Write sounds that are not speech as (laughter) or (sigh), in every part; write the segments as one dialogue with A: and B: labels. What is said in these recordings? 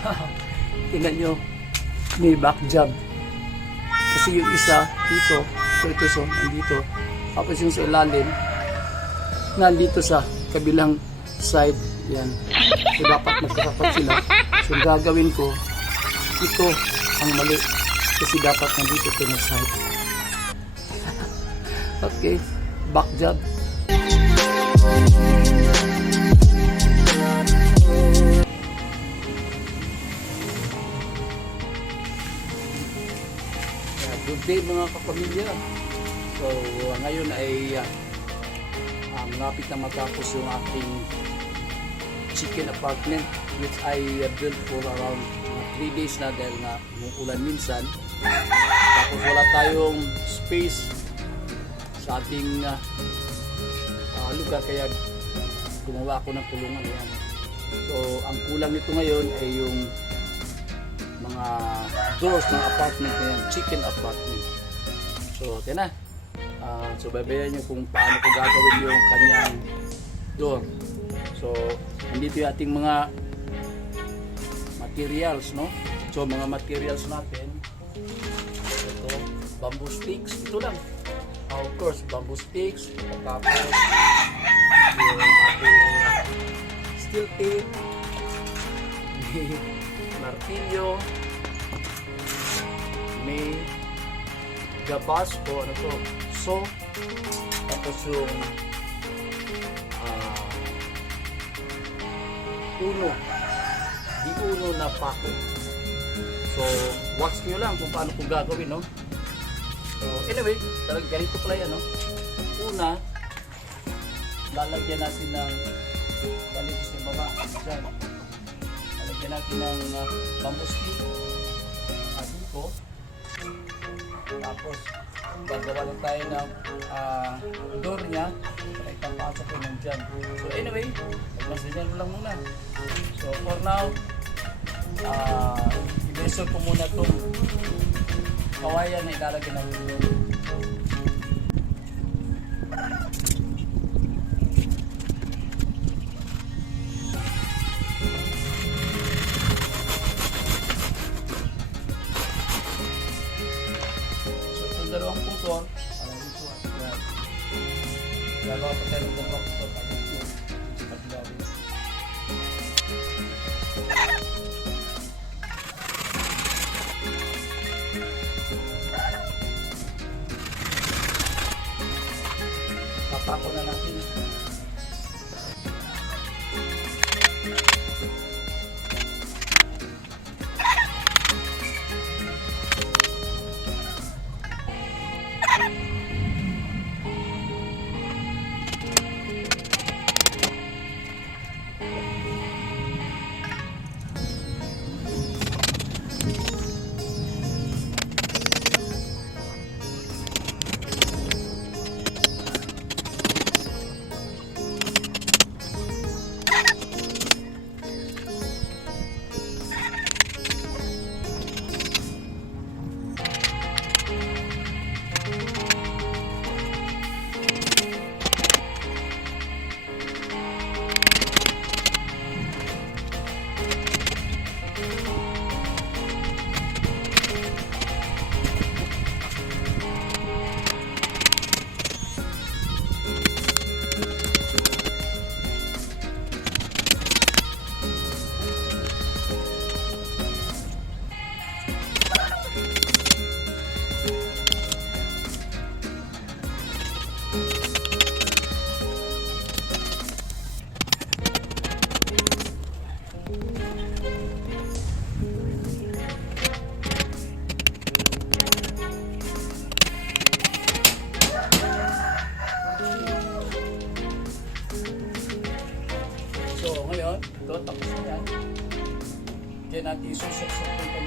A: (laughs) Tingnan nyo, may back jump. Kasi yung isa, dito, ito, so, nandito. Tapos yung sa ilalim, nandito sa kabilang side. Yan. So, dapat magkakapat sila. So, gagawin ko, ito ang mali. Kasi dapat nandito ito na side. (laughs) okay, back jump. Yeah, good day mga kapamilya. So uh, ngayon ay uh, um, malapit na matapos yung aking chicken apartment which I uh, built for around 3 days na dahil nga umuulan minsan. Tapos wala tayong space sa ating uh, uh, lugar kaya gumawa ako ng kulungan yan. So ang kulang nito ngayon ay yung mga doors ng apartment na yan, chicken apartment. So, okay na. Ah, so, babayan nyo kung paano ko gagawin yung kanyang door. So, nandito yung ating mga materials, no? So, mga materials natin. Ito, bamboo sticks. Ito lang. Ah, of course, bamboo sticks. Tapos, yung ating steel tape. (laughs) Martilyo. May gabas o ano to. So, tapos yung ah, uno. Di uno na pako. So, watch nyo lang kung paano ko gagawin, no? So, anyway, talagang ganito pala yan, no? Una, lalagyan natin ng balik sa baba. Dyan. Lalagyan natin ng uh, bamboo stick. Adiko. Tapos, gagawa na tayo ng ah, door niya para ipapasok ko ng dyan. So anyway, magmasadyan ko lang muna. So for now, uh, i-measure ko muna itong kawayan na ilalagay natin doon. Gagawa pa tayo ng. Sa kabila rin. Papako na natin.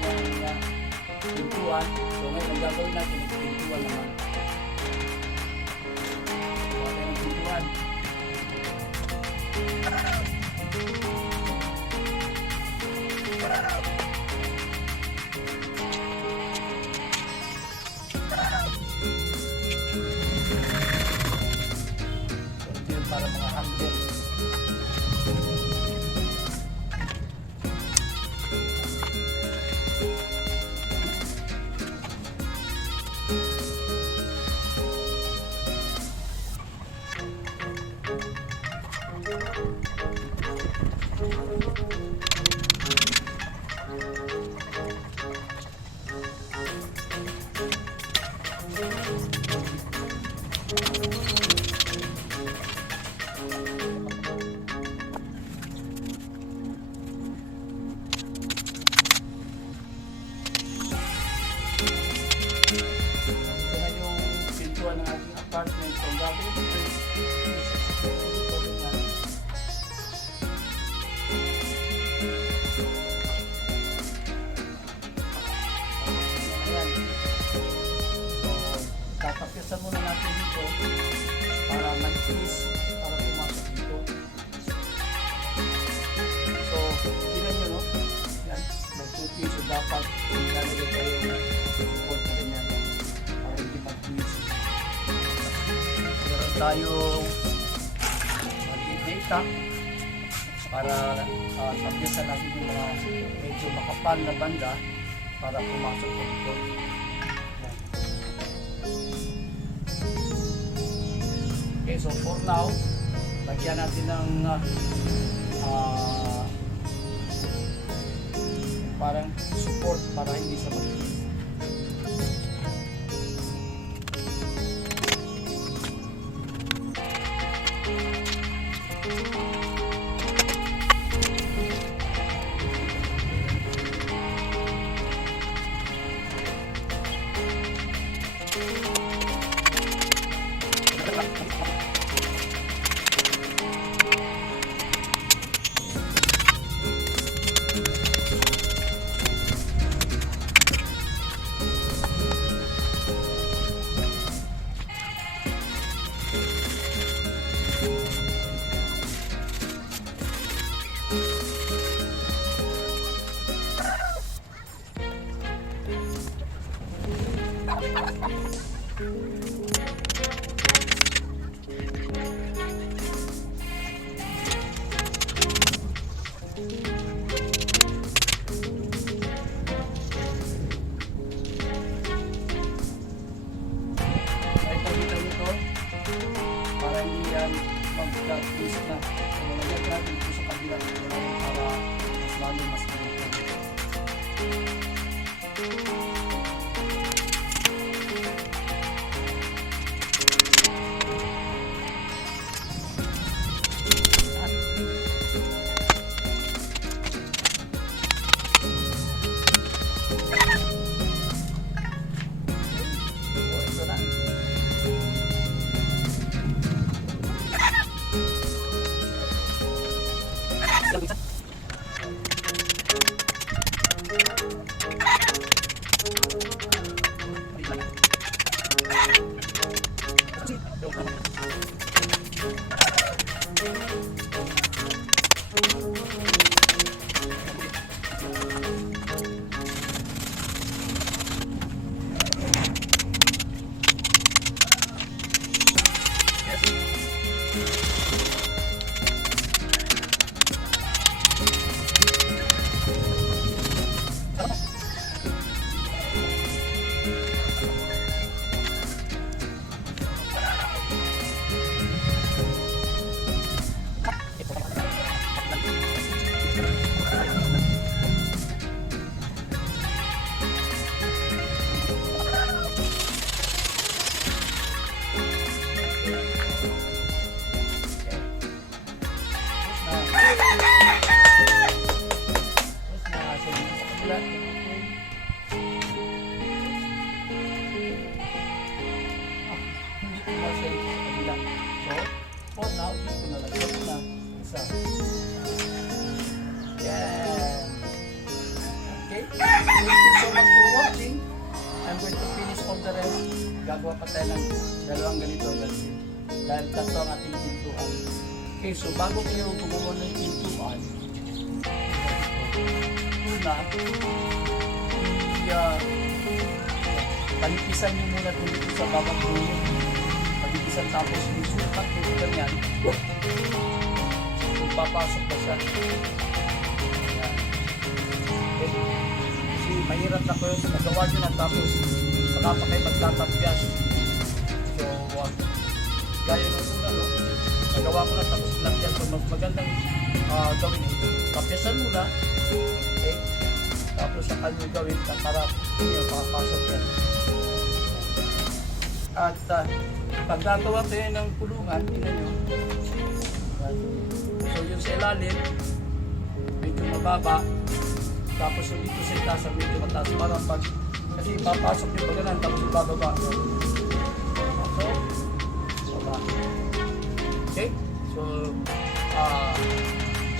A: Uh, pintuan. So ngayon, ang gagawin natin, ito pintuan naman. Gawa tayo ng pintuan. So dapat ilalagay kayong support na ganyan para hindi mag-twist. Meron tayong na itak para uh, tapisan natin yung mga medyo makapal na banda para pumasok dito. Okay, so for now, lagyan natin ng ah, ah, parang support para hindi sa mag na. Lagyan natin ito sa kabila I'm going to finish all the rest. Gagawa pa tayo ng dalawang ganito ganito. Dahil tatlo ang ating pintuan. Okay, so bago kayo gumawa ng pintuan, una, i- uh, palipisan nyo muna ito dito sa babang dulo. Palipisan tapos yung sukat nyo ganyan. Papasok pa siya. Ayan. Okay. Kasi mahirap na ko yun. Nagawa nyo na tapos saka pa kayo magtatapyas. So, uh, gaya ng una, no? Nagawa ko na tapos lang yan. So, mas magandang ah, gawin ito. Tapyasan muna. Okay? Tapos saka nyo gawin na para hindi nyo makapasok yan. At uh, pag gagawa kayo ng kulungan, tingnan nyo. Yan. Yung sa ilalim, medyo mababa. Tapos yung dito sa itaas, medyo mataas. Parang pag, kasi papasok yung pagkanan, tapos ibababa. So, baba. Okay? So, ah,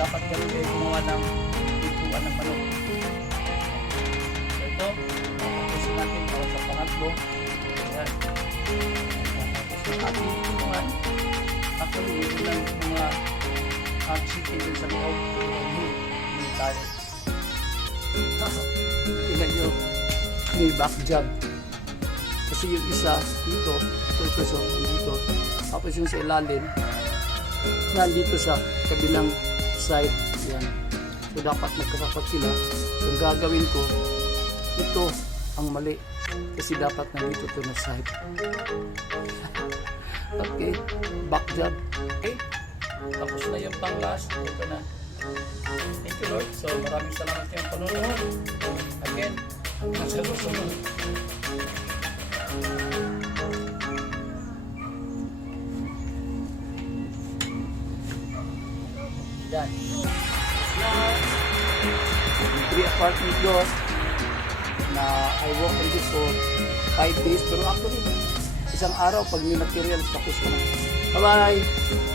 A: dapat ganun kayo gumawa ng pintuan ng manok. So ito, tapusin natin para sa pangatlo. Ayan. Tapos yung ating pintuan, actually, yun lang mga dun sa loob. Hindi, tayo. Okay. may back jab. Kasi yung isa dito, ito, ito, so, dito. Tapos yung sa ilalim, nandito sa kabilang side. Yan. So dapat magkatapat sila. So gagawin ko, ito ang mali. Kasi dapat nandito to na side. (laughs) okay, back jab. Okay, tapos na yung pang last. Ito na. Thank you Lord. So maraming salamat yung panonood. Again, hanggang sa susunod. Yan. Three apartment doors na I work on this for 5 days pero actually isang araw pag may materials tapos na. Bye-bye!